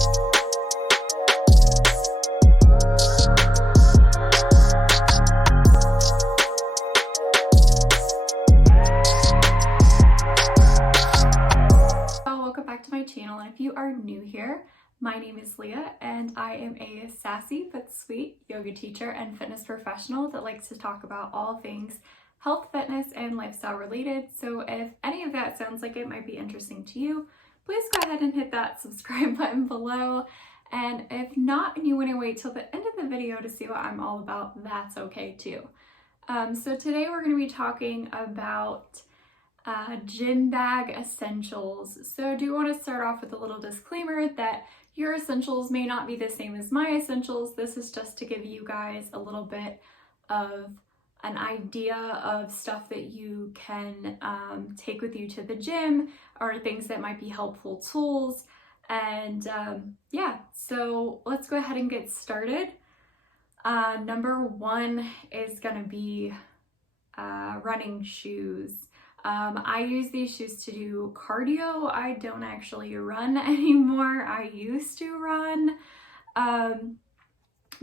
Welcome back to my channel, and if you are new here, my name is Leah and I am a sassy but sweet yoga teacher and fitness professional that likes to talk about all things health, fitness, and lifestyle related. So if any of that sounds like it might be interesting to you, please go ahead and hit that subscribe button below. And if not, and you want to wait till the end of the video to see what I'm all about, that's okay too. So today we're going to be talking about gym bag essentials. So I do want to start off with a little disclaimer that your essentials may not be the same as my essentials. This is just to give you guys a little bit of an idea of stuff that you can take with you to the gym, or things that might be helpful tools. And yeah, so let's go ahead and get started. Number one is gonna be running shoes. I use these shoes to do cardio. I don't actually run anymore. I used to run,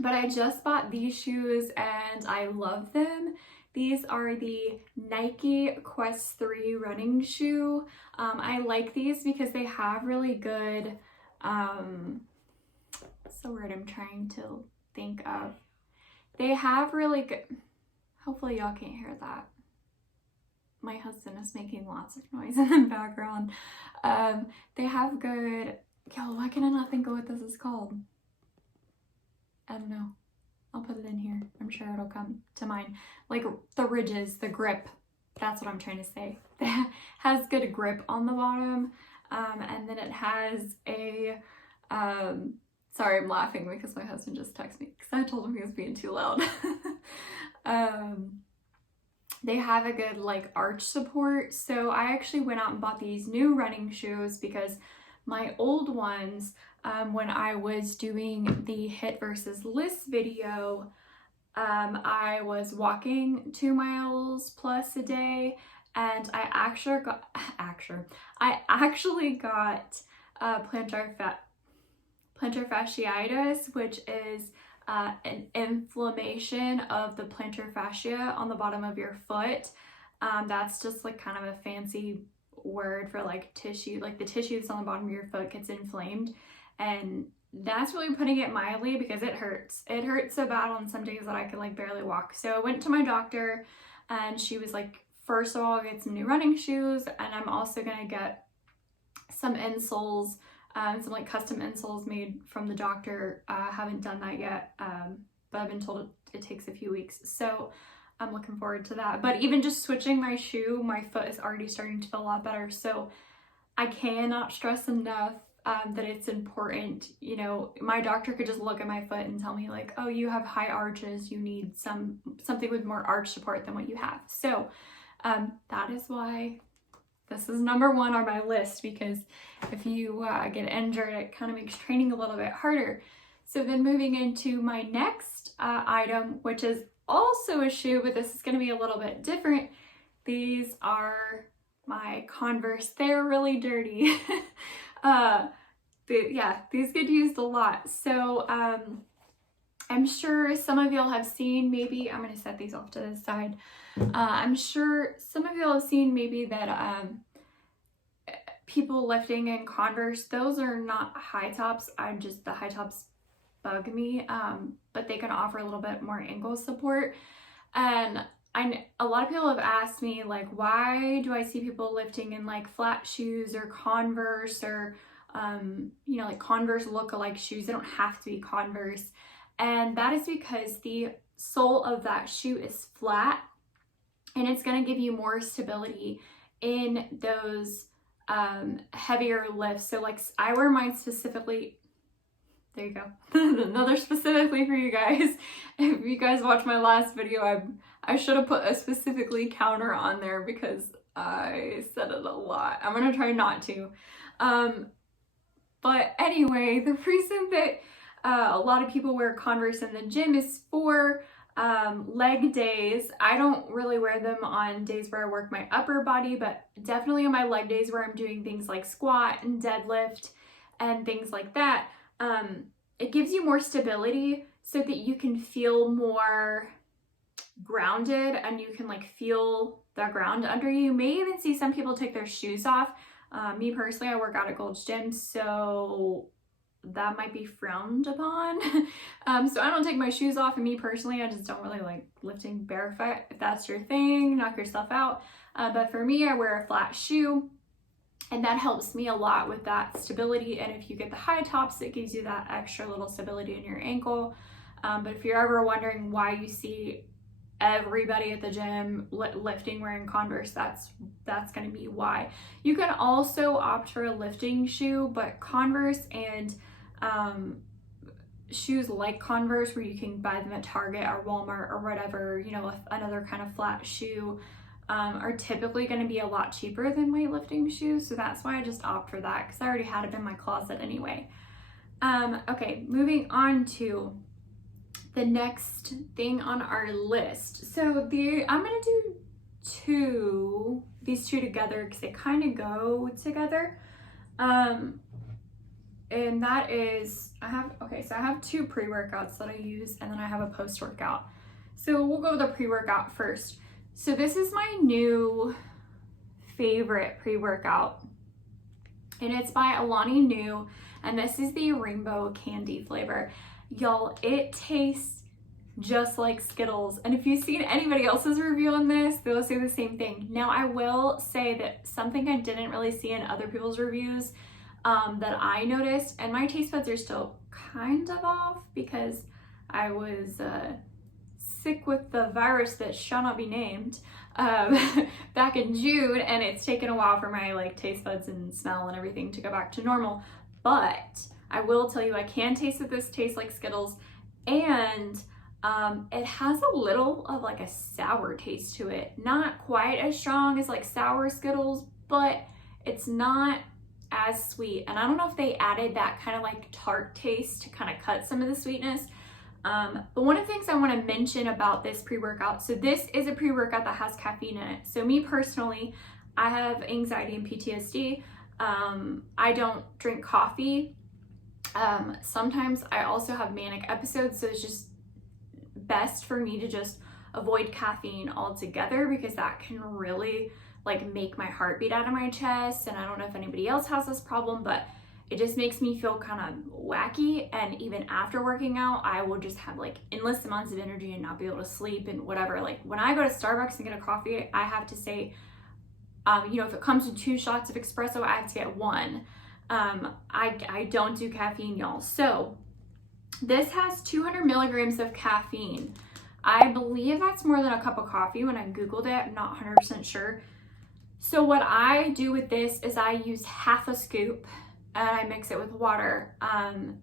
but I just bought these shoes and I love them. These are the Nike Quest 3 running shoe. I like these because they have really good, what's the word I'm trying to think of? They have really good, hopefully y'all can't hear that. My husband is making lots of noise in the background. They have good, why can I not think of what this is called? I don't know. I'll put it in here. I'm sure it'll come to mind. Like the ridges, the grip. That's what I'm trying to say. It has good grip on the bottom. And then it has a, sorry, I'm laughing because my husband just texted me because I told him he was being too loud. They have a good like arch support. So I actually went out and bought these new running shoes because my old ones, when I was doing the HIIT versus LISS video, I was walking 2 miles plus a day, and I actually got plantar fasciitis, which is an inflammation of the plantar fascia on the bottom of your foot. That's just like kind of a fancy word for like tissue, like the tissue that's on the bottom of your foot gets inflamed, and that's really putting it mildly because it hurts. It hurts so bad on some days that I can like barely walk. So I went to my doctor and she was like, first of all, get some new running shoes, and I'm also gonna get some insoles, some like custom insoles made from the doctor. I haven't done that yet, but I've been told it takes a few weeks. So I'm looking forward to that. But even just switching my shoe, my foot is already starting to feel a lot better. So I cannot stress enough that it's important. You know, my doctor could just look at my foot and tell me like, oh, you have high arches, you need something with more arch support than what you have. So that is why this is number one on my list, because if you get injured, it kind of makes training a little bit harder. So then moving into my next item, which is also a shoe, but this is going to be a little bit different. These are my Converse. They're really dirty. Yeah, these get used a lot. So I'm sure some of y'all have seen, maybe, I'm going to set these off to the side. I'm sure some of y'all have seen maybe that people lifting in Converse, those are not high tops. The high tops bug me, but they can offer a little bit more ankle support. And a lot of people have asked me like, why do I see people lifting in like flat shoes or Converse or you know, like Converse look-alike shoes? They don't have to be Converse. And that is because the sole of that shoe is flat, and it's going to give you more stability in those heavier lifts. So like I wear mine specifically, there you go, another specifically for you guys. If you guys watched my last video, I should have put a specifically counter on there because I said it a lot. I'm going to try not to. But anyway, the reason that a lot of people wear Converse in the gym is for leg days. I don't really wear them on days where I work my upper body, but definitely on my leg days where I'm doing things like squat and deadlift and things like that. it gives you more stability so that you can feel more grounded and you can like feel the ground under you. You may even see some people take their shoes off. Me personally, I work out at Gold's Gym, so that might be frowned upon. So I don't take my shoes off, and me personally, I just don't really like lifting barefoot. If that's your thing, knock yourself out. But for me, I wear a flat shoe, and that helps me a lot with that stability. And if you get the high tops, it gives you that extra little stability in your ankle. But if you're ever wondering why you see everybody at the gym lifting wearing Converse, that's going to be why. You can also opt for a lifting shoe, but Converse and shoes like Converse, where you can buy them at Target or Walmart or whatever, you know, another kind of flat shoe, are typically going to be a lot cheaper than weightlifting shoes. So that's why I just opt for that, because I already had it in my closet anyway. Okay, moving on to the next thing on our list. So I'm going to do these two together because they kind of go together. And that is, I have two pre-workouts that I use, and then I have a post-workout. So we'll go with the pre-workout first. So this is my new favorite pre-workout, and it's by Alani Nu, and this is the rainbow candy flavor. Y'all, it tastes just like Skittles. And if you've seen anybody else's review on this, they'll say the same thing. Now, I will say that something I didn't really see in other people's reviews that I noticed, and my taste buds are still kind of off because I was sick with the virus that shall not be named back in June, and it's taken a while for my like taste buds and smell and everything to go back to normal. But I will tell you, I can taste that this tastes like Skittles, and it has a little of like a sour taste to it. Not quite as strong as like sour Skittles, but it's not as sweet. And I don't know if they added that kind of like tart taste to kind of cut some of the sweetness. But one of the things I want to mention about this pre-workout, so this is a pre-workout that has caffeine in it. So me personally, I have anxiety and PTSD. I don't drink coffee. Sometimes I also have manic episodes, so it's just best for me to just avoid caffeine altogether, because that can really like make my heart beat out of my chest. And I don't know if anybody else has this problem, but it just makes me feel kind of wacky. And even after working out, I will just have like endless amounts of energy and not be able to sleep and whatever. Like when I go to Starbucks and get a coffee, I have to say, you know, if it comes with 2 shots of espresso, I have to get 1. I don't do caffeine, y'all. So this has 200 milligrams of caffeine. I believe that's more than a cup of coffee when I Googled it. I'm not 100% sure. So what I do with this is I use half a scoop and I mix it with water. And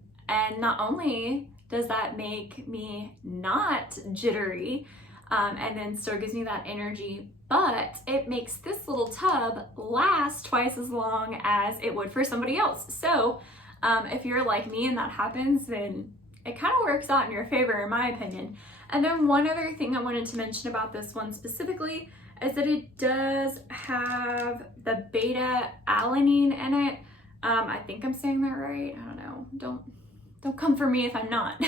not only does that make me not jittery, and then still gives me that energy, but it makes this little tub last twice as long as it would for somebody else. So if you're like me and that happens, then it kind of works out in your favor, in my opinion. And then one other thing I wanted to mention about this one specifically is that it does have the beta alanine in it. I think I'm saying that right. I don't know. Don't come for me if I'm not.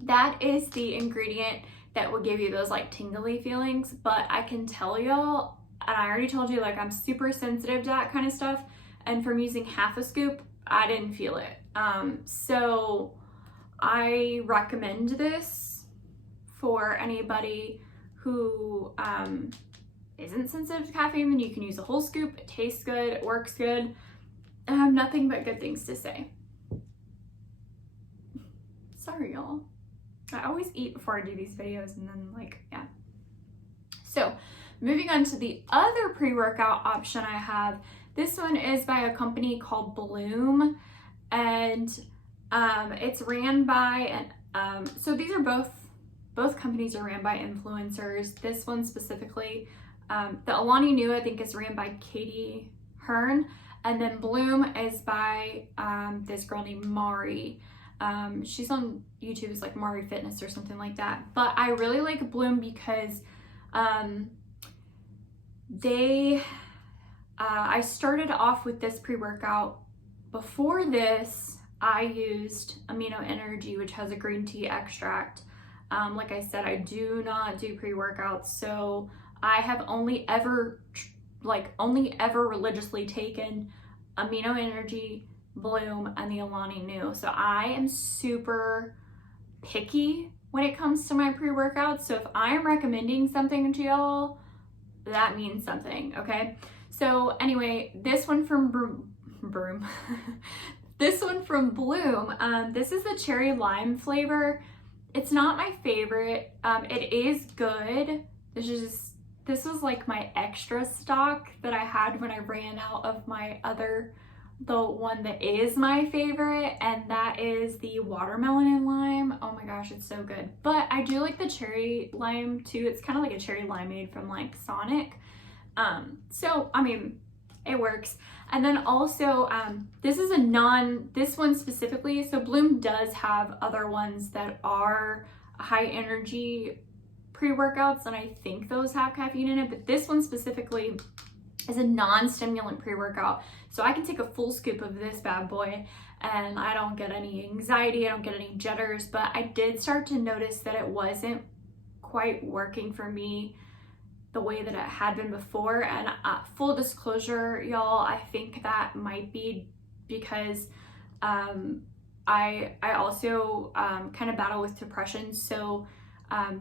That is the ingredient that will give you those like tingly feelings. But I can tell y'all, and I already told you, like I'm super sensitive to that kind of stuff. And from using half a scoop, I didn't feel it. So I recommend this for anybody who isn't sensitive to caffeine. Then you can use a whole scoop. It tastes good, it works good. I have nothing but good things to say. Sorry, y'all. I always eat before I do these videos, and then like, yeah. So moving on to the other pre-workout option I have. This one is by a company called Bloom, and it's ran by, and so these are both companies are ran by influencers. This one specifically, the Alani Nu, I think, is ran by Katie Hearn, and then Bloom is by this girl named Mari. She's on YouTube as like Mari Fitness or something like that. But I really like Bloom because I started off with this pre-workout before this, I used Amino Energy, which has a green tea extract. Like I said, I do not do pre-workouts, so I have only ever religiously taken Amino Energy, Bloom, and the Alani Nu. So I am super picky when it comes to my pre-workouts. So if I am recommending something to y'all, that means something, okay? So anyway, this one from Bloom. This one from Bloom, this is the cherry lime flavor. It's not my favorite. It is good. This was like my extra stock that I had when I ran out of the one that is my favorite, and that is the watermelon and lime. Oh my gosh, it's so good. But I do like the cherry lime too. It's kind of like a cherry limeade from like Sonic. So I mean, it works. And then also, this one specifically, so Bloom does have other ones that are high energy pre-workouts, and I think those have caffeine in it, but this one specifically is a non-stimulant pre-workout. So I can take a full scoop of this bad boy and I don't get any anxiety, I don't get any jitters, but I did start to notice that it wasn't quite working for me the way that it had been before. And full disclosure, y'all, I think that might be because I also kind of battle with depression. So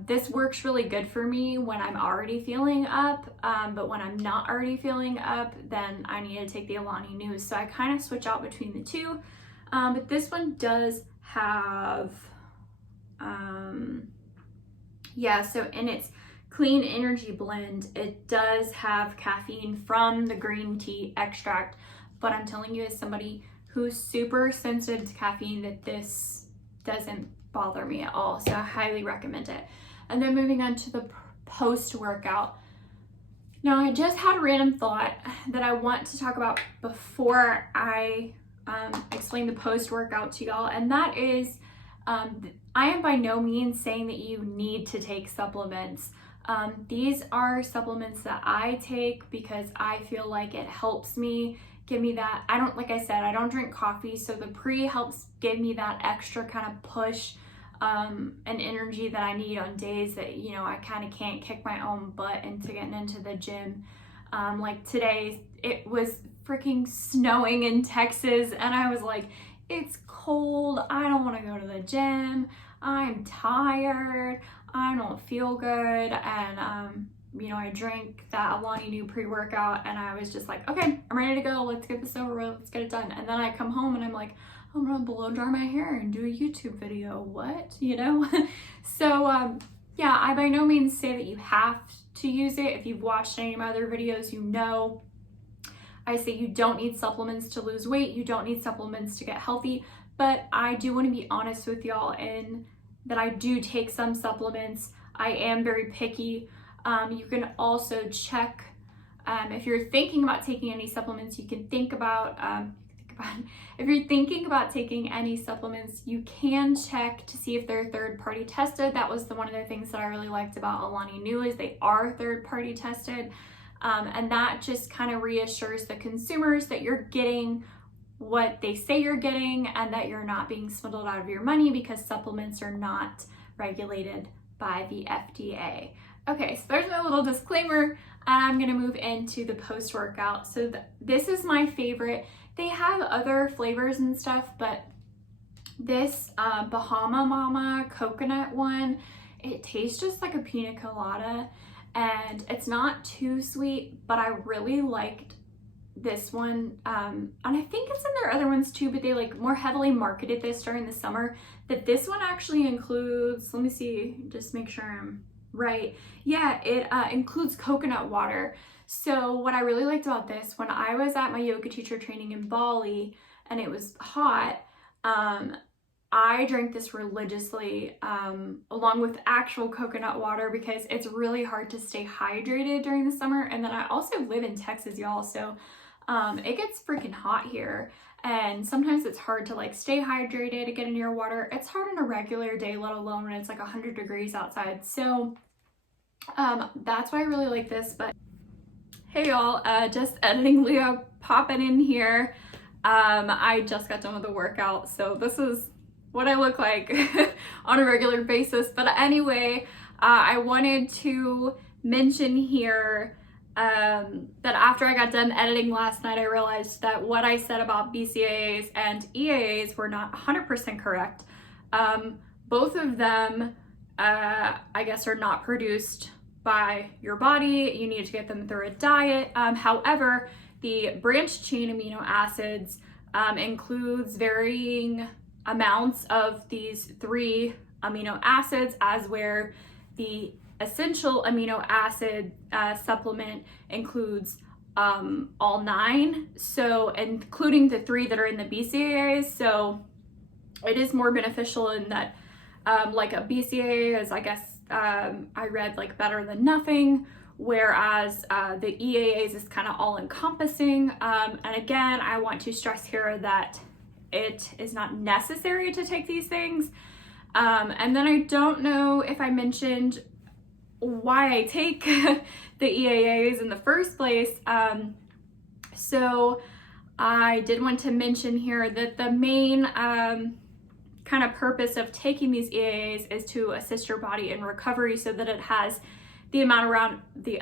this works really good for me when I'm already feeling up, but when I'm not already feeling up, then I need to take the Alani Nu. So I kind of switch out between the two, but this one does have, so in its clean energy blend, it does have caffeine from the green tea extract, but I'm telling you, as somebody who's super sensitive to caffeine, that this doesn't bother me at all. So I highly recommend it. And then moving on to the post-workout. Now I just had a random thought that I want to talk about before I explain the post-workout to y'all, and that is I am by no means saying that you need to take supplements. These are supplements that I take because I feel like it helps me give me that. Like I said, I don't drink coffee, so the pre helps give me that extra kind of push and energy that I need on days that, you know, I kind of can't kick my own butt into getting into the gym. Like today, it was freaking snowing in Texas, and I was like, it's cold, I don't want to go to the gym, I'm tired, I don't feel good. And you know, I drank that Alani Nu pre-workout, and I was just like, okay, I'm ready to go, let's get this over with, let's get it done. And then I come home and I'm like, I'm gonna blow dry my hair and do a YouTube video, what, you know? So yeah, I by no means say that you have to use it. If you've watched any of my other videos, you know I say you don't need supplements to lose weight, you don't need supplements to get healthy, but I do want to be honest with y'all in that I do take some supplements. I am very picky. You can also check, if you're thinking about taking any supplements, you can think about, if you're thinking about taking any supplements, you can check to see if they're third-party tested. That was one of the things that I really liked about Alani Nu, is they are third-party tested. And that just kind of reassures the consumers that you're getting what they say you're getting and that you're not being swindled out of your money, because supplements are not regulated by the FDA. Okay, so there's my little disclaimer, and I'm gonna move into the post-workout. So this is my favorite. They have other flavors and stuff, but this Bahama Mama coconut one, it tastes just like a pina colada, and it's not too sweet, but I really liked this one. And I think it's in their other ones too, but they like more heavily marketed this during the summer, that this one actually includes, let me see, just make sure I'm right. Yeah, it includes coconut water. So what I really liked about this, when I was at my yoga teacher training in Bali and it was hot, I drank this religiously along with actual coconut water, because it's really hard to stay hydrated during the summer. And then I also live in Texas, y'all, so it gets freaking hot here, and sometimes it's hard to like stay hydrated to get in your water. It's hard on a regular day, let alone when it's like 100 degrees outside. So that's why I really like this. But hey y'all, just editing Leah popping in here. I just got done with the workout, so this is what I look like on a regular basis. But anyway, I wanted to mention here that after I got done editing last night, I realized that what I said about BCAAs and EAAs were not 100% correct. Both of them, I guess, are not produced by your body. You need to get them through a diet. However, the branched chain amino acids includes varying amounts of these 3 amino acids, as where the essential amino acid supplement includes all 9, so including the 3 that are in the BCAAs. So it is more beneficial in that like a BCAA is, I guess, I read like better than nothing, whereas the EAAs is kind of all encompassing. And again, I want to stress here that it is not necessary to take these things. And then I don't know if I mentioned why I take the EAAs in the first place. So I did want to mention here that the main kind of purpose of taking these EAAs is to assist your body in recovery, so that it has the amount around the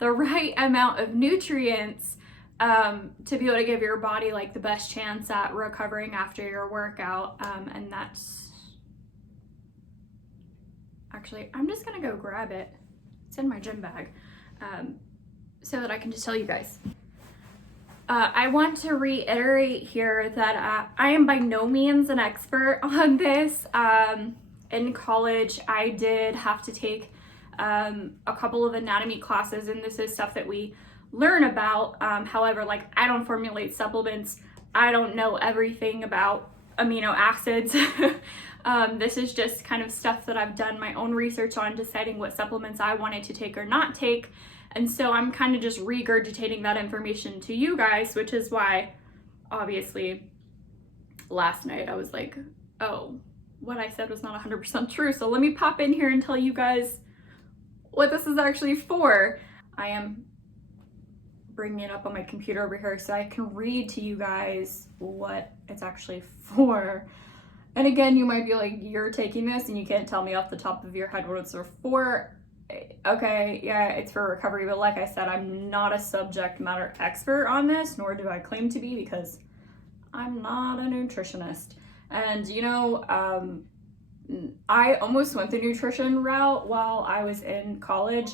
right amount of nutrients to be able to give your body like the best chance at recovering after your workout. And that's actually, I'm just gonna go grab it. It's in my gym bag, so that I can just tell you guys. I want to reiterate here that I am by no means an expert on this. In college, I did have to take a couple of anatomy classes, and this is stuff that we learn about. However, like, I don't formulate supplements. I don't know everything about amino acids. This is just kind of stuff that I've done my own research on, deciding what supplements I wanted to take or not take. And so I'm kind of just regurgitating that information to you guys, which is why, obviously, last night I was like, oh, what I said was not 100% true. So let me pop in here and tell you guys what this is actually for. I am bringing it up on my computer over here so I can read to you guys what it's actually for. And again, you might be like, you're taking this and you can't tell me off the top of your head what it's for. Okay, yeah, it's for recovery, but like I said, I'm not a subject matter expert on this, nor do I claim to be, because I'm not a nutritionist. And you know, I almost went the nutrition route while I was in college,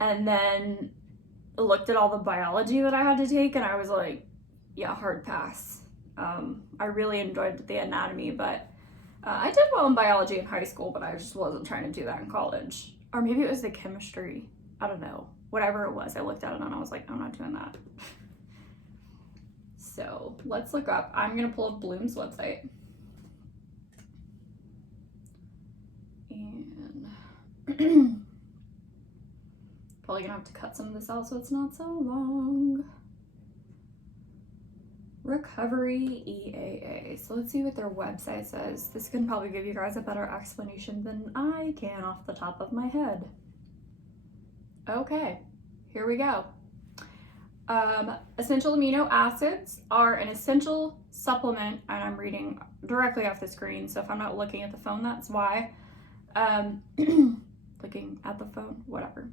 and then looked at all the biology that I had to take, and I was like, yeah, hard pass. I really enjoyed the anatomy, but I did well in biology in high school, but I just wasn't trying to do that in college. Or maybe it was the chemistry. I don't know. Whatever it was, I looked at it and I was like, I'm not doing that. So let's look up. I'm going to pull up Bloom's website. And probably going to have to cut some of this out so it's not so long. Recovery EAA. So let's see what their website says. This can probably give you guys a better explanation than I can off the top of my head. Okay, here we go. Essential amino acids are an essential supplement, and I'm reading directly off the screen, so if I'm not looking at the phone, that's why. Looking at the phone, whatever.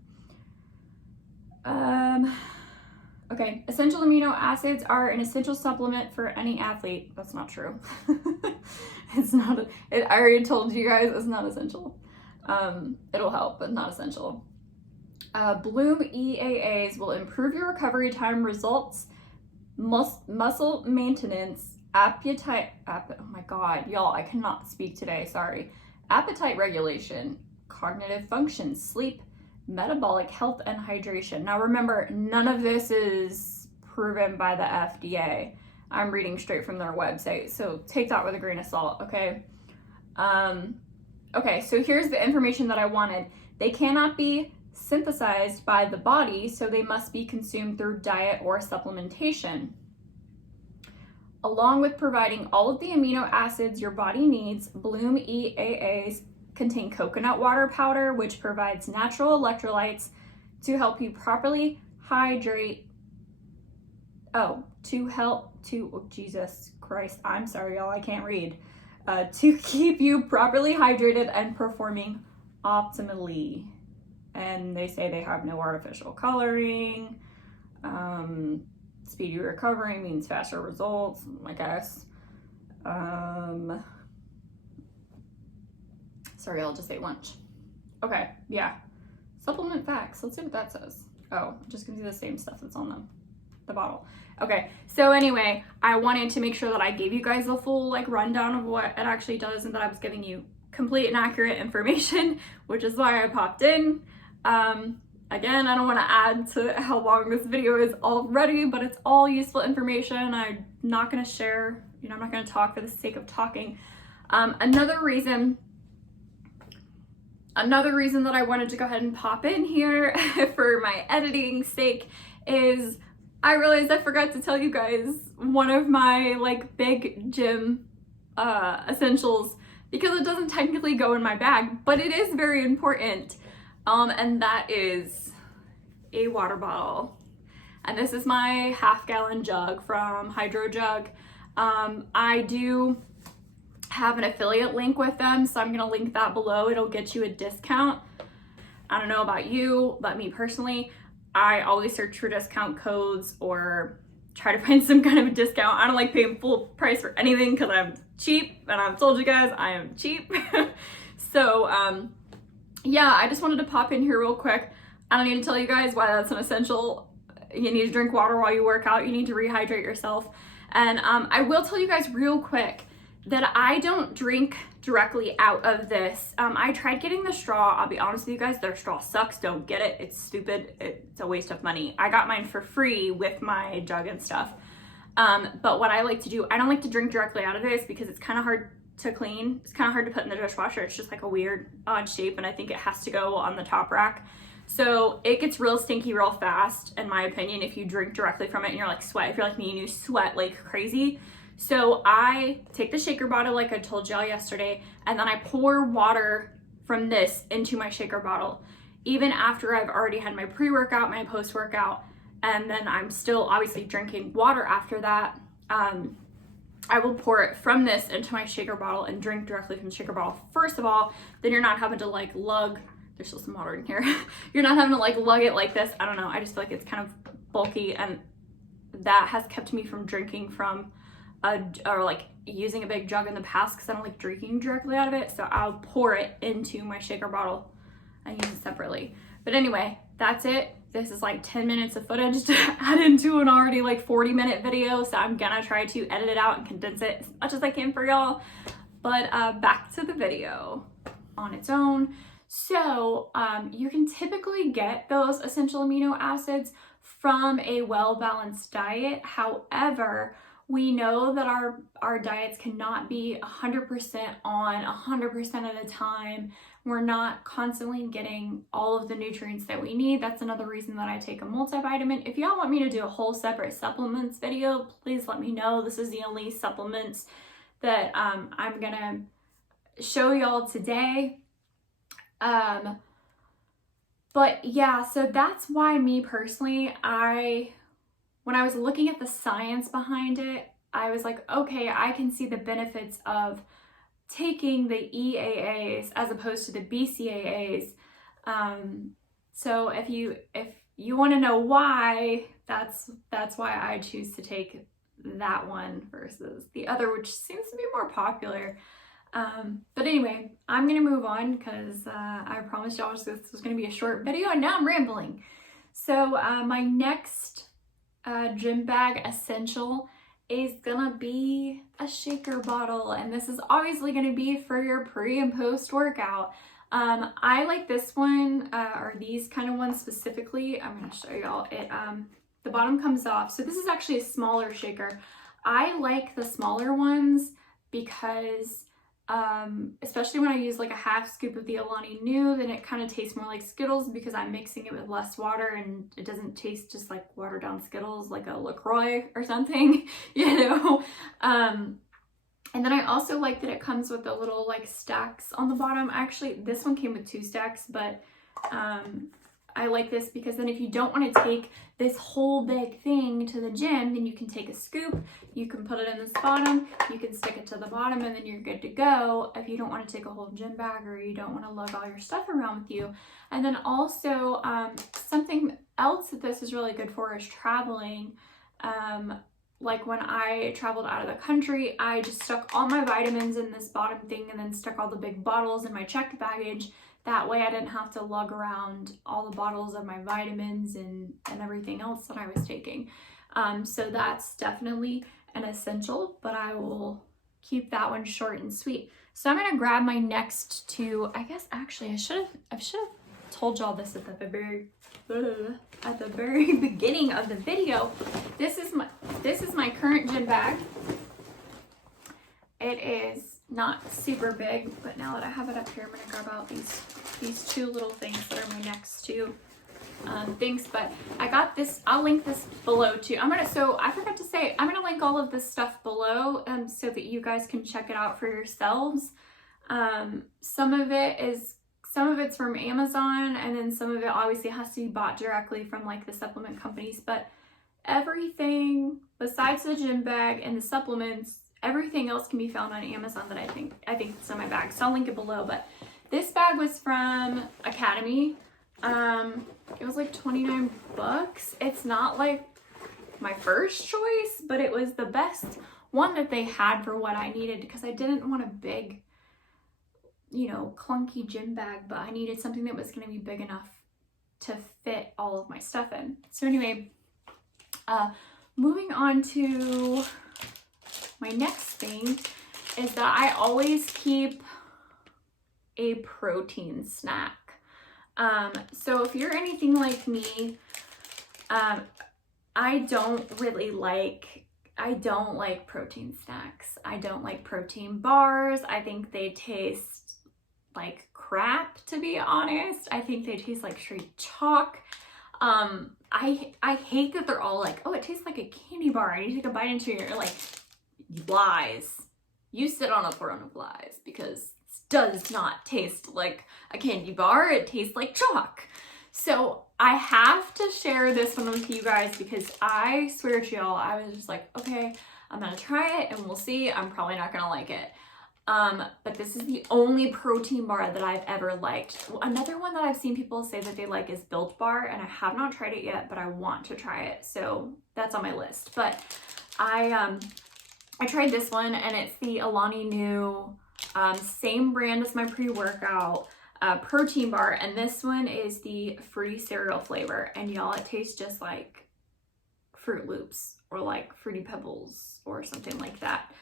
Okay, essential amino acids are an essential supplement for any athlete. That's not true. It's not, I already told you guys it's not essential. It'll help, but not essential. Bloom EAAs will improve your recovery time, results, muscle maintenance, appetite, oh my God, y'all, I cannot speak today, sorry. Appetite regulation, cognitive function, sleep, metabolic health, and hydration. Now remember, none of this is proven by the FDA. I'm reading straight from their website, so take that with a grain of salt, okay? Okay, so here's the information that I wanted. They cannot be synthesized by the body, so they must be consumed through diet or supplementation. Along with providing all of the amino acids your body needs, Bloom EAAs contain coconut water powder, which provides natural electrolytes to help you properly hydrate. Oh, to help to, oh, Jesus Christ, I'm sorry y'all, I can't read, to keep you properly hydrated and performing optimally. And they say they have no artificial coloring. Speedy recovery means faster results, I guess. Sorry, I'll just ate lunch. Okay, yeah. Supplement facts. Let's see what that says. Oh, just gonna do the same stuff that's on the bottle. Okay, so anyway, I wanted to make sure that I gave you guys a full like rundown of what it actually does and that I was giving you complete and accurate information, which is why I popped in. Again, I don't want to add to how long this video is already, but it's all useful information. I'm not going to share, I'm not going to talk for the sake of talking. Another reason that I wanted to go ahead and pop in here for my editing sake is I realized I forgot to tell you guys one of my like big gym essentials, because it doesn't technically go in my bag, but it is very important. And that is a water bottle. And this is my half-gallon jug from HydroJug. I do have an affiliate link with them, so I'm gonna link that below. It'll get you a discount. I don't know about you, but me personally, I always search for discount codes or try to find some kind of a discount. I don't like paying full price for anything because I'm cheap, and I've told you guys I am cheap. So, yeah, I just wanted to pop in here real quick. I don't need to tell you guys why that's an essential. You need to drink water while you work out. You need to rehydrate yourself. And I will tell you guys real quick that I don't drink directly out of this. I tried getting the straw. I'll be honest with you guys, their straw sucks. Don't get it. It's stupid. It's a waste of money. I got mine for free with my jug and stuff. But what I like to do, I don't like to drink directly out of this because it's kind of hard to clean. It's kind of hard to put in the dishwasher. It's just like a weird odd shape, and I think it has to go on the top rack. So it gets real stinky real fast, in my opinion, if you drink directly from it and you're like sweat. If you're like me and you sweat like crazy. So I take the shaker bottle like I told y'all yesterday, and then I pour water from this into my shaker bottle, even after I've already had my pre-workout, my post-workout, and then I'm still obviously drinking water after that. I will pour it from this into my shaker bottle and drink directly from the shaker bottle first of all. Then you're not having to like lug, there's still some water in here. You're not having to like lug it like this. I don't know, I just feel like it's kind of bulky, and that has kept me from drinking from or like using a big jug in the past because I don't like drinking directly out of it. So I'll pour it into my shaker bottle and use it separately. But anyway, that's it. This is like 10 minutes of footage to add into an already like 40-minute video. So I'm gonna try to edit it out and condense it as much as I can for y'all. But back to the video on its own. So you can typically get those essential amino acids from a well-balanced diet. However, we know that our diets cannot be 100% on 100% of the time. We're not constantly getting all of the nutrients that we need. That's another reason that I take a multivitamin. If y'all want me to do a whole separate supplements video, please let me know. This is the only supplements that I'm gonna show y'all today. But yeah, so that's why me personally, when I was looking at the science behind it, I was like, okay, I can see the benefits of taking the EAAs as opposed to the BCAAs. So if you want to know why, that's why I choose to take that one versus the other, which seems to be more popular. But anyway, I'm gonna move on because I promised y'all this was gonna be a short video, and now I'm rambling. So my next gym bag essential is gonna be a shaker bottle, and this is obviously gonna be for your pre and post workout. I like this one, or these kind of ones specifically. I'm gonna show y'all it. The bottom comes off, so this is actually a smaller shaker. I like the smaller ones because especially when I use like a half scoop of the Alani Nu, then it kind of tastes more like Skittles because I'm mixing it with less water, and it doesn't taste just like watered down Skittles like a LaCroix or something, you know. And then I also like that it comes with the little like stacks on the bottom. Actually, this one came with 2 stacks, but I I like this because then if you don't want to take this whole big thing to the gym, then you can take a scoop, you can put it in this bottom, you can stick it to the bottom, and then you're good to go if you don't want to take a whole gym bag or you don't want to lug all your stuff around with you. And then also something else that this is really good for is traveling. Like when I traveled out of the country, I just stuck all my vitamins in this bottom thing and then stuck all the big bottles in my checked baggage. That way I didn't have to lug around all the bottles of my vitamins and everything else that I was taking. So that's definitely an essential, but I will keep that one short and sweet. So I'm gonna grab my next two. I guess actually I should have told y'all this at the very beginning of the video. This is my current gym bag. It is not super big, but now that I have it up here, I'm gonna grab out these two little things that are my next two things. But I got this, I'll link this below too. So I forgot to say, I'm gonna link all of this stuff below so that you guys can check it out for yourselves. Some of it's from Amazon, and then some of it obviously has to be bought directly from like the supplement companies, but everything besides the gym bag and the supplements, everything else can be found on Amazon that I think it's in my bag. So I'll link it below. But this bag was from Academy. It was like 29 bucks. It's not like my first choice, but it was the best one that they had for what I needed, because I didn't want a big, clunky gym bag, but I needed something that was going to be big enough to fit all of my stuff in. So anyway, moving on to my next thing is that I always keep a protein snack. So if you're anything like me, I don't like protein snacks. I don't like protein bars. I think they taste like crap, to be honest. I think they taste like straight chalk. I hate that they're all like, oh, it tastes like a candy bar, and you take a bite into it, you're like, lies. You sit on a throne of lies, because it does not taste like a candy bar. It tastes like chalk. So I have to share this one with you guys, because I swear to y'all, I was just like, okay, I'm gonna try it and we'll see. I'm probably not gonna like it. But this is the only protein bar that I've ever liked. Another one that I've seen people say that they like is Built Bar, and I have not tried it yet, but I want to try it. So that's on my list. But I tried this one, and it's the Alani Nu, same brand as my pre-workout protein bar, and this one is the fruity cereal flavor, and y'all, it tastes just like Fruit Loops or like Fruity Pebbles or something like that.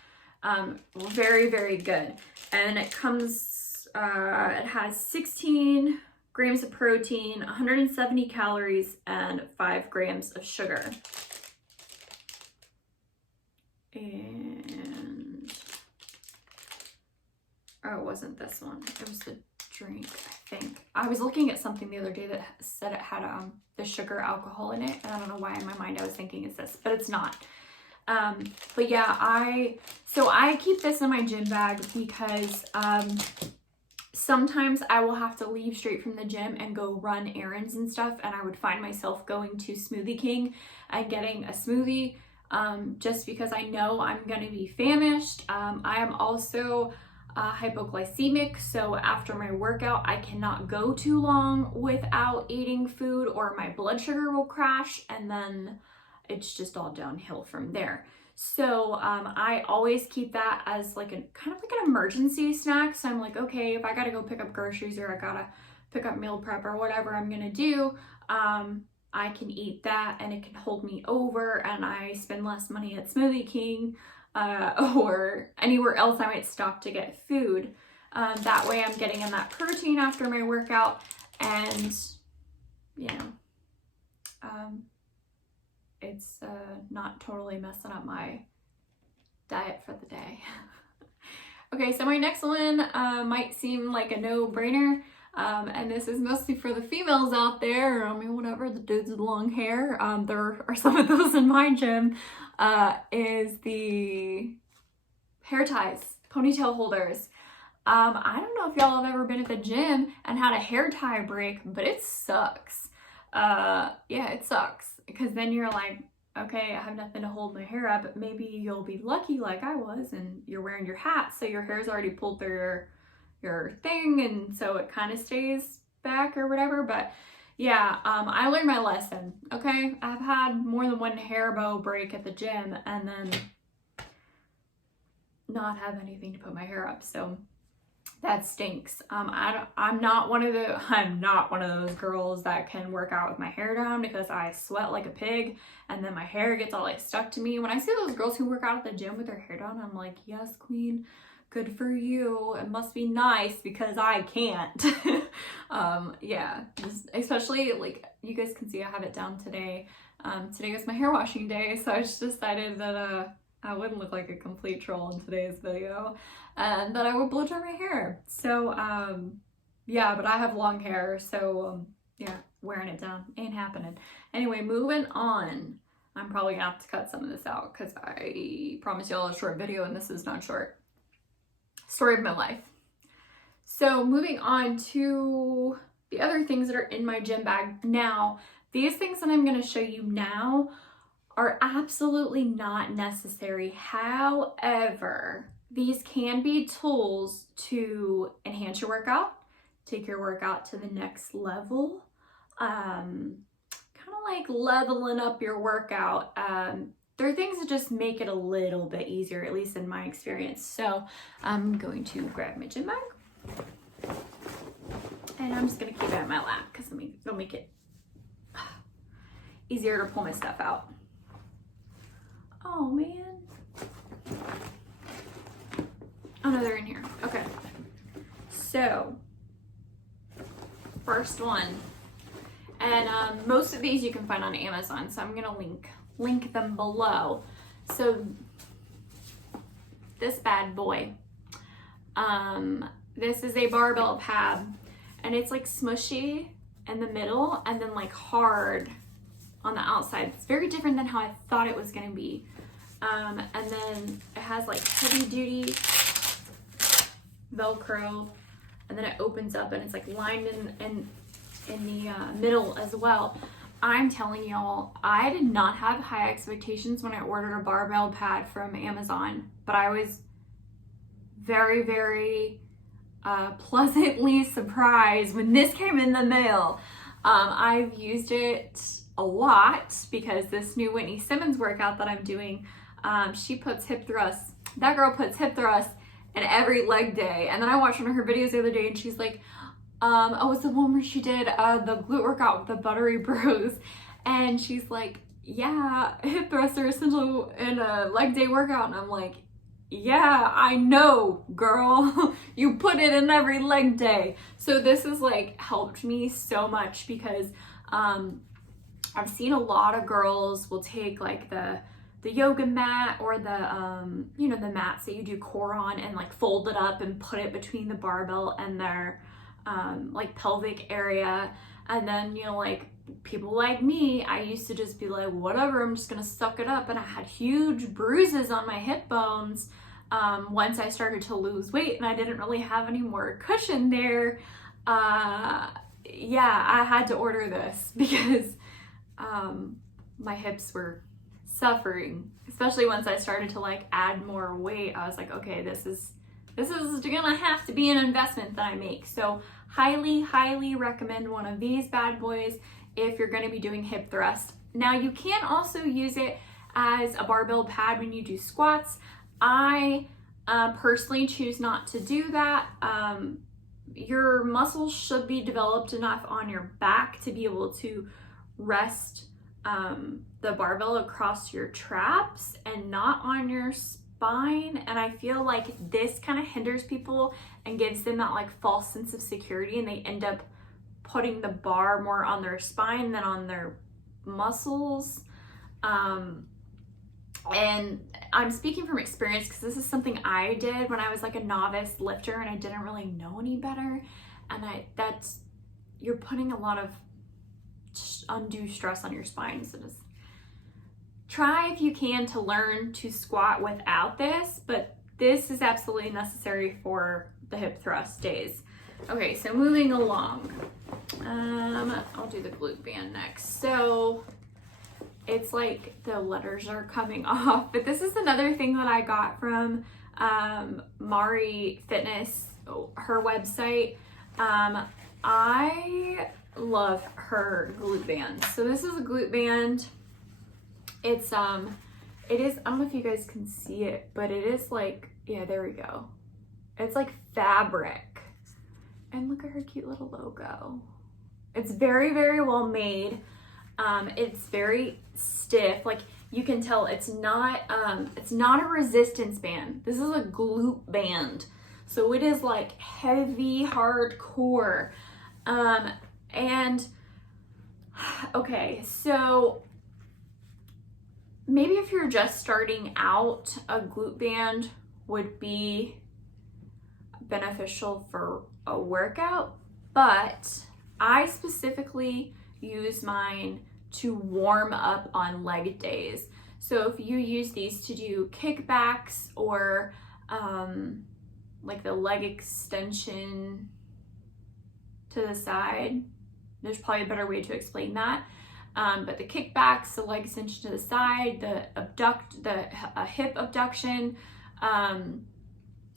Very, very good. And it comes, it has 16 grams of protein, 170 calories, and 5 grams of sugar. And, oh, it wasn't this one. It was the drink, I think. I was looking at something the other day that said it had the sugar alcohol in it, and I don't know why in my mind I was thinking it's this, but it's not. But yeah, I keep this in my gym bag because sometimes I will have to leave straight from the gym and go run errands and stuff, and I would find myself going to Smoothie King and getting a smoothie just because I know I'm going to be famished. I am also hypoglycemic, so after my workout I cannot go too long without eating food, or my blood sugar will crash, and then it's just all downhill from there. So I always keep that as like kind of like an emergency snack. So I'm like, okay, if I gotta go pick up groceries or I gotta pick up meal prep or whatever I'm gonna do, I can eat that and it can hold me over, and I spend less money at Smoothie King or anywhere else I might stop to get food. That way I'm getting in that protein after my workout, and it's not totally messing up my diet for the day. Okay, so my next one might seem like a no-brainer, and this is mostly for the females out there. I mean, whatever, the dudes with long hair. There are some of those in my gym. Is the hair ties, ponytail holders. I don't know if y'all have ever been at the gym and had a hair tie break, but it sucks. yeah, it sucks because then you're like, okay, I have nothing to hold my hair up. Maybe you'll be lucky like I was and you're wearing your hat, so your hair's already pulled through your thing, and so it kind of stays back or whatever. But yeah, I learned my lesson. Okay, I've had more than one hair bow break at the gym and then not have anything to put my hair up, so that stinks. I'm not one of those girls that can work out with my hair down because I sweat like a pig and then my hair gets all like stuck to me. When I see those girls who work out at the gym with their hair down, I'm like, yes, queen, good for you. It must be nice because I can't. Yeah, especially like you guys can see I have it down today. Today was my hair washing day, so I just decided that I wouldn't look like a complete troll in today's video and that I would blow dry my hair. So yeah, but I have long hair, so yeah, wearing it down ain't happening. Anyway, moving on. I'm probably gonna have to cut some of this out because I promised y'all a short video and this is not short. Story of my life. So moving on to the other things that are in my gym bag now. These things that I'm going to show you now are absolutely not necessary. However, these can be tools to enhance your workout, take your workout to the next level, kind of like leveling up your workout. There are things that just make it a little bit easier, at least in my experience. So I'm going to grab my gym bag and I'm just going to keep it in my lap because it'll make it easier to pull my stuff out. Oh man. Oh no, they're in here. Okay. So, first one. And most of these you can find on Amazon, so I'm gonna link them below. So this bad boy. This is a barbell pad, and it's like smushy in the middle and then like hard on the outside. It's very different than how I thought it was gonna be. And then it has like heavy duty Velcro, and then it opens up and it's like lined in the middle as well. I'm telling y'all, I did not have high expectations when I ordered a barbell pad from Amazon, but I was very, very pleasantly surprised when this came in the mail. I've used it a lot because this new Whitney Simmons workout that I'm doing, she puts hip thrusts. That girl puts hip thrusts in every leg day. And then I watched one of her videos the other day and she's like, oh, it's the one where she did the glute workout with the Buttery Bros. And she's like, yeah, hip thrusts are essential in a leg day workout. And I'm like, yeah, I know, girl. You put it in every leg day. So this has like helped me so much because I've seen a lot of girls will take like the yoga mat or the you know, the mats that you do core on and like fold it up and put it between the barbell and their like pelvic area. And then, you know, like people like me, I used to just be like, whatever, I'm just gonna suck it up. And I had huge bruises on my hip bones once I started to lose weight and I didn't really have any more cushion there. Yeah, I had to order this because my hips were suffering, especially once I started to like add more weight. I was like, okay, this is gonna have to be an investment that I make. So highly recommend one of these bad boys if you're gonna be doing hip thrust. Now you can also use it as a barbell pad when you do squats. I personally choose not to do that. Your muscles should be developed enough on your back to be able to rest the barbell across your traps and not on your spine. And I feel like this kind of hinders people and gives them that like false sense of security, and they end up putting the bar more on their spine than on their muscles. And I'm speaking from experience because this is something I did when I was like a novice lifter and I didn't really know any better. And you're putting a lot of undue stress on your spine. So just try if you can to learn to squat without this, but this is absolutely necessary for the hip thrust days. Okay, so moving along. I'll do the glute band next. So it's like the letters are coming off, but this is another thing that I got from Mari Fitness, her website. I love her glute band. So this is a glute band. It's it is, I don't know if you guys can see it, but it is like, yeah, there we go. It's like fabric. And look at her cute little logo. It's very, very well made. It's very stiff. Like you can tell it's not a resistance band. This is a glute band. So it is like heavy, hardcore. And okay, so maybe if you're just starting out, a glute band would be beneficial for a workout, but I specifically use mine to warm up on leg days. So if you use these to do kickbacks or like the leg extension to the side, there's probably a better way to explain that. But the kickbacks, the leg extension to the side, the hip abduction.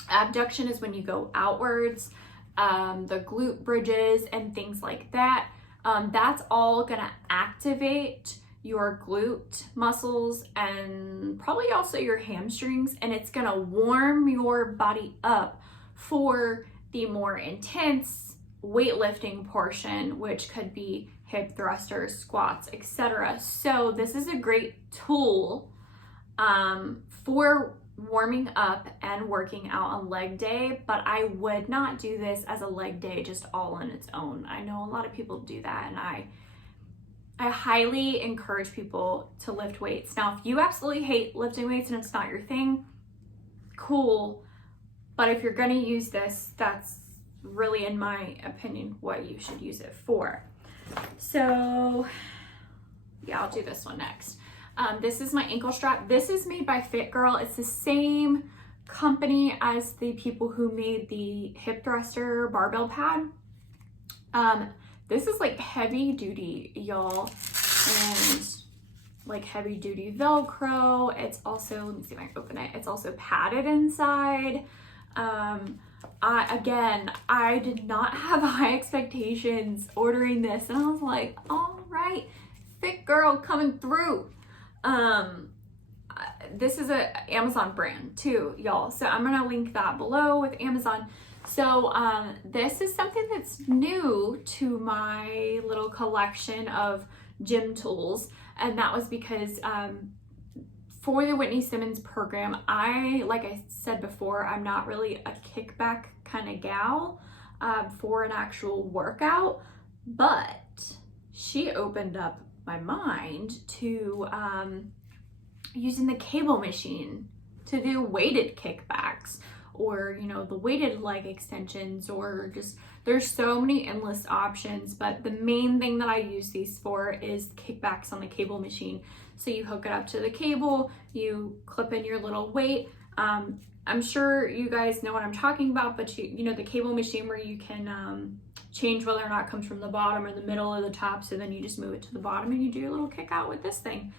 Abduction is when you go outwards. The glute bridges and things like that. That's all gonna activate your glute muscles and probably also your hamstrings, and it's gonna warm your body up for the more intense weightlifting portion, which could be hip thrusters, squats, etc. So this is a great tool for warming up and working out on leg day, but I would not do this as a leg day just all on its own. I know a lot of people do that, and I highly encourage people to lift weights. Now, if you absolutely hate lifting weights and it's not your thing, cool. But if you're gonna use this, that's really, in my opinion, what you should use it for. So yeah, I'll do this one next. This is my ankle strap. This is made by Fit Girl. It's the same company as the people who made the hip thruster barbell pad. This is like heavy duty, y'all, and like heavy duty Velcro. It's also, let me see if I can open it. It's also padded inside. I did not have high expectations ordering this, and I was like, all right, Fit Girl coming through. This is a Amazon brand too, y'all. So I'm gonna link that below with Amazon. So this is something that's new to my little collection of gym tools, and that was because for the Whitney Simmons program, like I said before, I'm not really a kickback kind of gal for an actual workout, but she opened up my mind to using the cable machine to do weighted kickbacks, or the weighted leg extensions, or just, there's so many endless options. But the main thing that I use these for is kickbacks on the cable machine. So you hook it up to the cable, you clip in your little weight. I'm sure you guys know what I'm talking about, but you know the cable machine where you can change whether or not it comes from the bottom or the middle or the top. So then you just move it to the bottom and you do your little kick out with this thing.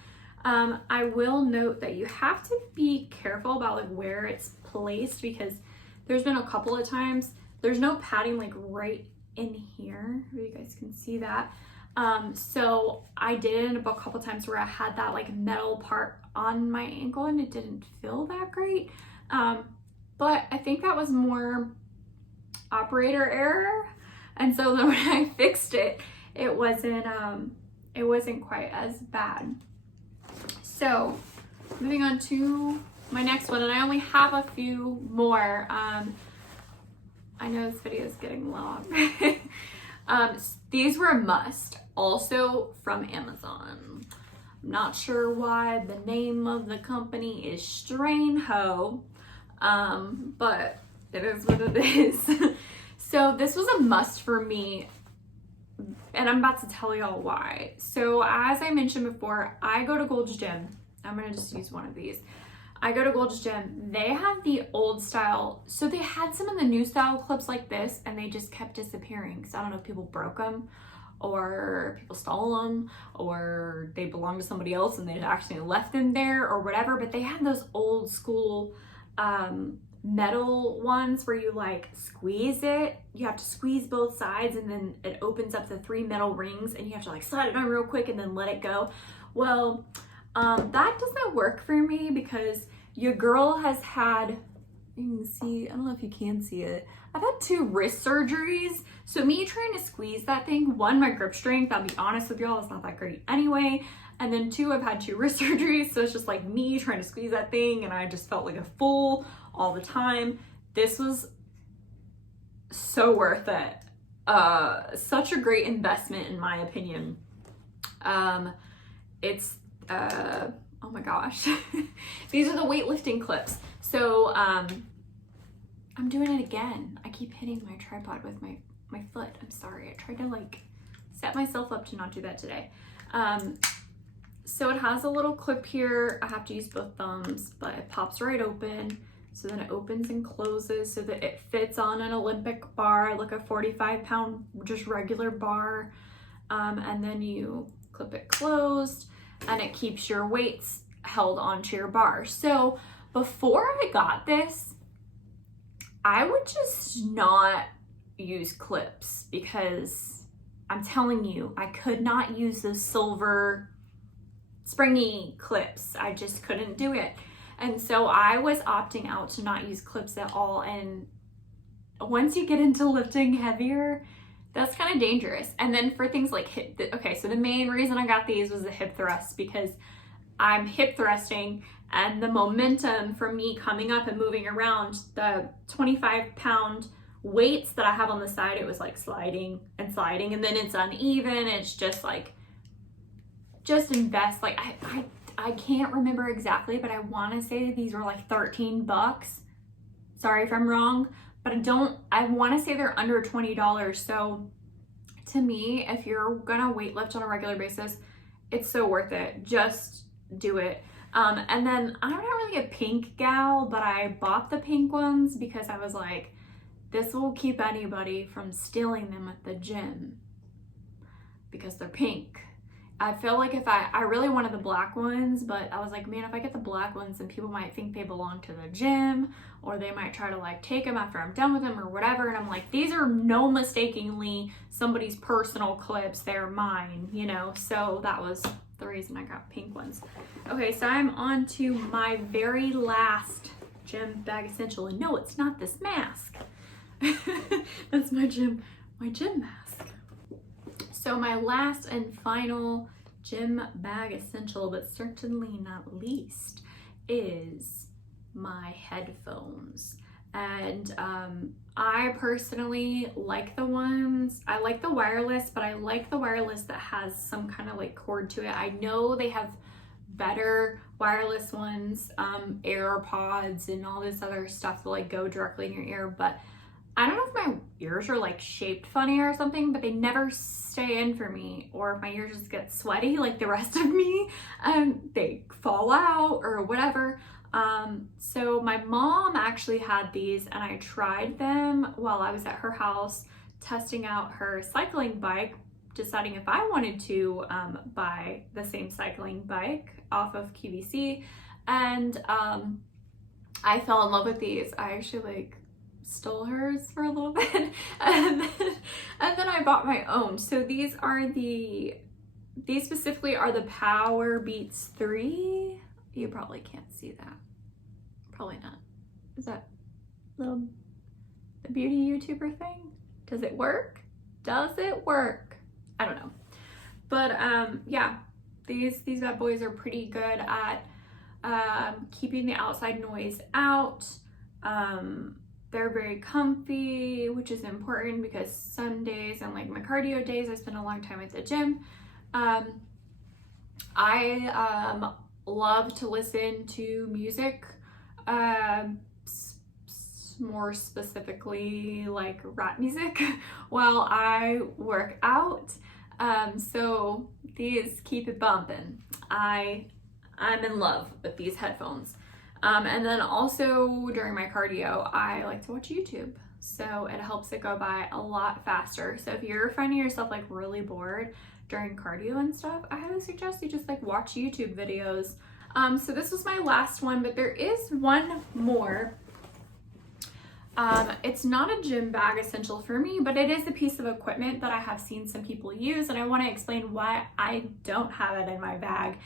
I will note that you have to be careful about like where it's placed, because there's been a couple of times there's no padding like right in here. You guys can see that. So I did end up a couple times where I had that like metal part on my ankle and it didn't feel that great. But I think that was more operator error. And so then when I fixed it, it wasn't quite as bad. So moving on to my next one, and I only have a few more. I know this video is getting long. These were a must, also from Amazon. I'm not sure why the name of the company is Strainho, but it is what it is. So this was a must for me, and I'm about to tell y'all why. So as I mentioned before, I go to Gold's Gym. I'm gonna just use one of these. I go to Gold's Gym. They have the old style. So they had some of the new style clips like this, and they just kept disappearing. So I don't know if people broke them or people stole them, or they belong to somebody else and they actually left them there or whatever. But they had those old school metal ones where you like squeeze it. You have to squeeze both sides and then it opens up the 3 metal rings and you have to like slide it on real quick and then let it go. Well, that doesn't work for me because your girl has had, you can see, I don't know if you can see it, I've had 2 wrist surgeries. So me trying to squeeze that thing, 1, my grip strength, I'll be honest with y'all, it's not that great anyway. And then 2, I've had 2 wrist surgeries. So it's just like me trying to squeeze that thing and I just felt like a fool all the time. This was so worth it. Such a great investment in my opinion. It's, oh my gosh. These are the weightlifting clips. So, I'm doing it again. I keep hitting my tripod with my foot. I'm sorry. I tried to like set myself up to not do that today. So it has a little clip here. I have to use both thumbs, but it pops right open. So then it opens and closes so that it fits on an Olympic bar, like a 45-pound just regular bar. And then you clip it closed and it keeps your weights held onto your bar. So before I got this, I would just not use clips because I'm telling you, I could not use those silver springy clips. I just couldn't do it. And so I was opting out to not use clips at all. And once you get into lifting heavier, that's kind of dangerous. And then for things like hip, okay, so the main reason I got these was the hip thrust because I'm hip thrusting and the momentum for me coming up and moving around, the 25-pound weights that I have on the side, it was like sliding and sliding and then it's uneven. It's just like, just invest. Like I can't remember exactly, but I want to say these were like $13. Sorry if I'm wrong, but I want to say they're under $20. So to me, if you're gonna weightlift on a regular basis, it's so worth it. Just do it. And then I'm not really a pink gal, but I bought the pink ones because I was like, this will keep anybody from stealing them at the gym because they're pink. I feel like if I really wanted the black ones, but I was like, man, if I get the black ones, then people might think they belong to the gym or they might try to like take them after I'm done with them or whatever. And I'm like, these are no mistakenly somebody's personal clips. They're mine, you know? So that was the reason I got pink ones. Okay, so I'm on to my very last gym bag essential. And no, it's not this mask. That's my gym mask. So my last and final gym bag essential, but certainly not least, is my headphones. And I personally like the ones, I like the wireless, but I like the wireless that has some kind of like cord to it. I know they have better wireless ones, AirPods and all this other stuff that like go directly in your ear, but I don't know if my ears are like shaped funny or something, but they never stay in for me, or if my ears just get sweaty like the rest of me and they fall out or whatever. So my mom actually had these and I tried them while I was at her house testing out her cycling bike, deciding if I wanted to buy the same cycling bike off of QVC. And I fell in love with these. I actually like stole hers for a little bit and then I bought my own. So these specifically are the Powerbeats 3. You probably can't see that. Probably not. Is that the beauty YouTuber thing? Does it work? Does it work? I don't know. But yeah, these bad boys are pretty good at keeping the outside noise out. They're very comfy, which is important because some days and like my cardio days, I spend a long time at the gym. I love to listen to music, more specifically like rap music while I work out. So these keep it bumping. I'm in love with these headphones. And then also during my cardio, I like to watch YouTube. so it helps it go by a lot faster. So if you're finding yourself like really bored during cardio and stuff, I highly suggest you just like watch YouTube videos. So this was my last one, but there is one more. It's not a gym bag essential for me, but it is a piece of equipment that I have seen some people use, and I want to explain why I don't have it in my bag.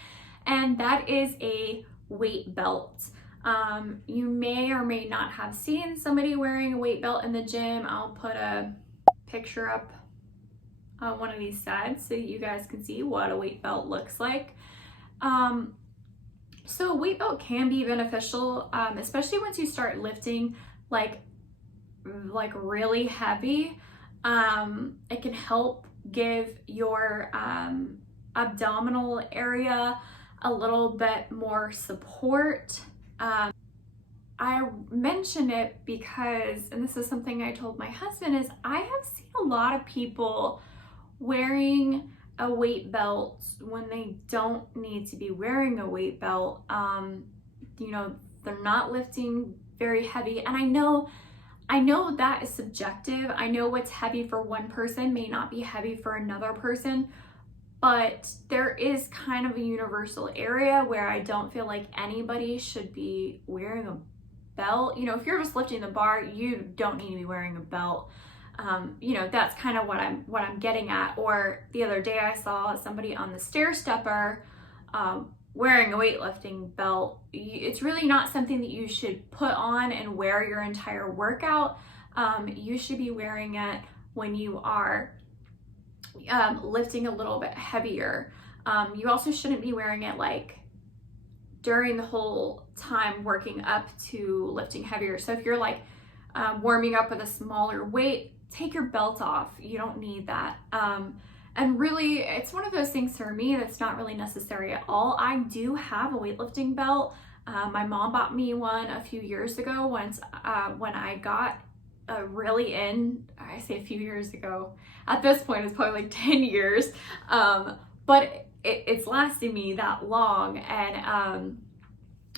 And that is a weight belt. You may or may not have seen somebody wearing a weight belt in the gym. I'll put a picture up on one of these sides so you guys can see what a weight belt looks like. So a weight belt can be beneficial, especially once you start lifting like really heavy. It can help give your abdominal area a little bit more support. I mention it because, and this is something I told my husband, is I have seen a lot of people wearing a weight belt when they don't need to be wearing a weight belt. You know, they're not lifting very heavy, and I know that is subjective. I know what's heavy for one person may not be heavy for another person, but there is kind of a universal area where I don't feel like anybody should be wearing a belt. You know, if you're just lifting the bar, you don't need to be wearing a belt. You know, that's kind of what I'm getting at. Or the other day I saw somebody on the stair stepper wearing a weightlifting belt. It's really not something that you should put on and wear your entire workout. You should be wearing it when you are lifting a little bit heavier. You also shouldn't be wearing it like during the whole time working up to lifting heavier. So if you're like warming up with a smaller weight, take your belt off. You don't need that. And really, it's one of those things for me that's not really necessary at all. I do have a weightlifting belt. My mom bought me one a few years ago when I got really in. I say a few years ago. At this point, it's probably like 10 years. But it's lasted me that long. And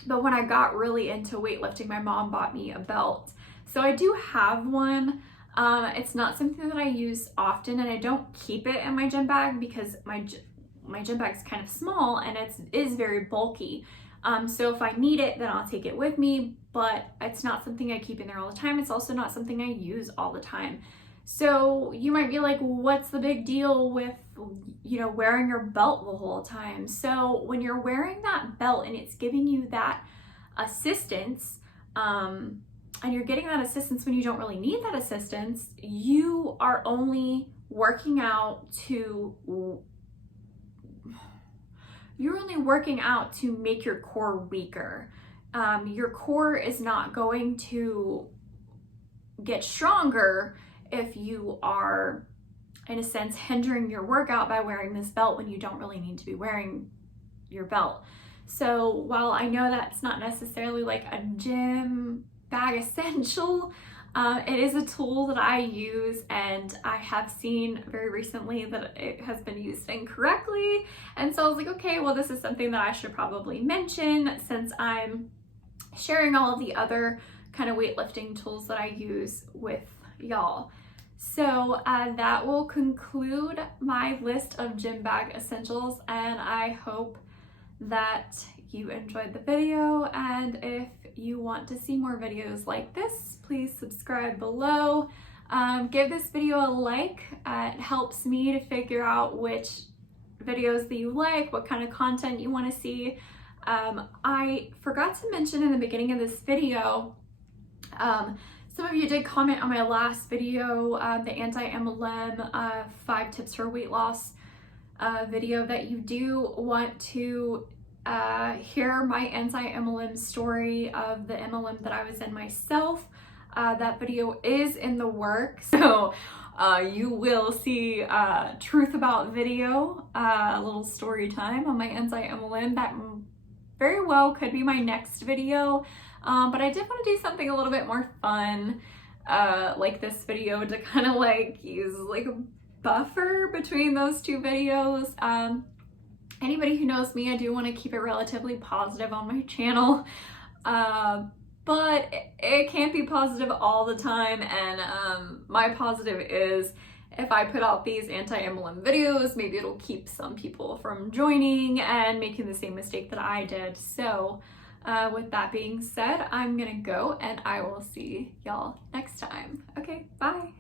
but when I got really into weightlifting, my mom bought me a belt. So I do have one. It's not something that I use often, and I don't keep it in my gym bag because my gym bag is kind of small and it is very bulky. So if I need it, then I'll take it with me, but it's not something I keep in there all the time. It's also not something I use all the time. So you might be like, what's the big deal with, you know, wearing your belt the whole time? So when you're wearing that belt and it's giving you that assistance, and you're getting that assistance when you don't really need that assistance, you are only working out to make your core weaker. Your core is not going to get stronger if you are, in a sense, hindering your workout by wearing this belt when you don't really need to be wearing your belt. So while I know that's not necessarily like a gym bag essential, it is a tool that I use, and I have seen very recently that it has been used incorrectly, and so I was like, okay, well, this is something that I should probably mention since I'm sharing all of the other kind of weightlifting tools that I use with y'all. So that will conclude my list of gym bag essentials, and I hope that you enjoyed the video, and if you want to see more videos like this, please subscribe below. Give this video a like. It helps me to figure out which videos that you like, what kind of content you want to see. I forgot to mention in the beginning of this video, some of you did comment on my last video, the anti-MLM 5 tips for weight loss video, that you do want to hear my anti-MLM story of the MLM that I was in myself. That video is in the works, so you will see truth about video, a little story time on my anti-MLM. That very well could be my next video, but I did want to do something a little bit more fun, like this video, to kind of like use like a buffer between those two videos. Anybody who knows me, I do want to keep it relatively positive on my channel, but it can't be positive all the time. And my positive is if I put out these anti-MLM videos, maybe it'll keep some people from joining and making the same mistake that I did. So with that being said, I'm gonna go and I will see y'all next time. Okay, bye.